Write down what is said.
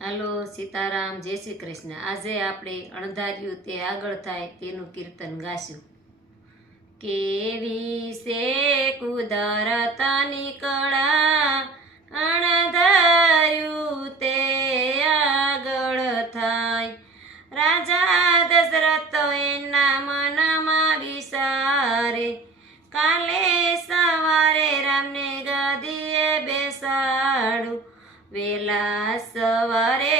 હાલો સીતારામ, જય શ્રી કૃષ્ણ। આજે આપણે અણધાર્યું તે આગળ થાય તેનું કીર્તન ગાશું। કેવી છે કુદરતની કળા, અણધાર્યું તે આગળ થાય। રાજા દશરથ એના મનમાં વિચારે, કાલે સવારે રામને ગદીએ બેસાડું। વેલા સવારે